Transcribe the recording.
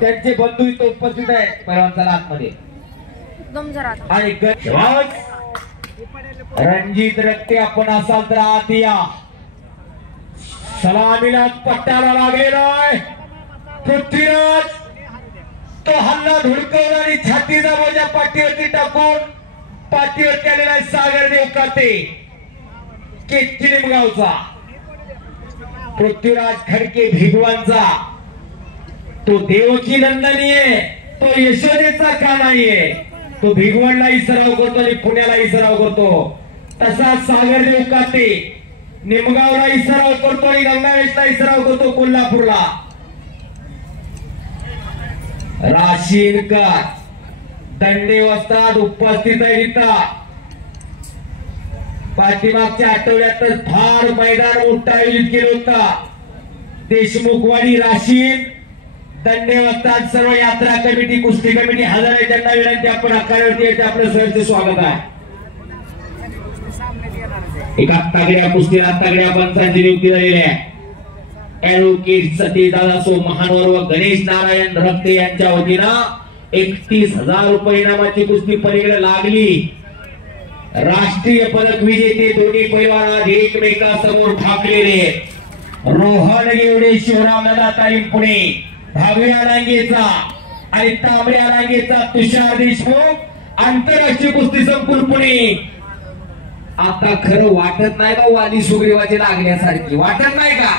त्यांचे बंधू इथे उपस्थित आहेत पैलवानच्या आतमध्ये आणि रणजित रक्ते आपण असाल तर आत या. सलामीला पट्ट्याला लागलेला आहे पृथ्वीराज. तो हल्ला धुडकवला आणि छातीचा बोजा पाठीवरती टाकून पाठीवरती आलेला आहे सागरदेव काते केतकी निमगावचा. पृथ्वीराज खडके भिगवानचा तो देवकी नंदनी आहे, तो यशोदेचा का नाहीये. तो भिगवणलाही सराव करतो आणि पुण्यालाही सराव करतो. तसा सागरदेव काते निमगावलाही सराव करतो आणि गंगावेशलाही सराव करतो कोल्हापूरला. राशीनकर दंडे वस्ताद उपस्थित आहे. पाठीमागच्या आठवड्यातच फार मैदान मोठं आयोजित केलं होतं. देशमुखवाडी राशीन दंडे वस्ताद सर्व यात्रा कमिटी कुस्ती कमिटी हजर आहे. त्यांना विनंती आपण आखाड्यावरती यायचे आपलं सहर्ष स्वागत आहे. एका तगड्या कुस्तीला तगड्या पंचांची नियुक्ती झालेली आहे. ऍडव्होकेट सतीदादा सो महानवर व गणेश नारायण रक्ते यांच्या वतीनं 31,000 रुपये इनामाची कुस्ती पलीकडे लागली. राष्ट्रीय पदक विजेते दोन्ही पैलवान आज एकमेकांसमोर ठाकलेले. रोहन गेवडे शिवराम दादा तालीम पुणे, भाव्या नांगेचा आणि तांबड्या नांगेचा तुषार देशमुख आंतरराष्ट्रीय कुस्ती संकुल पुणे. आता खरं वाटत नाही का वाली सुग्रीवाची लागण्यासारखी वाटत नाही का.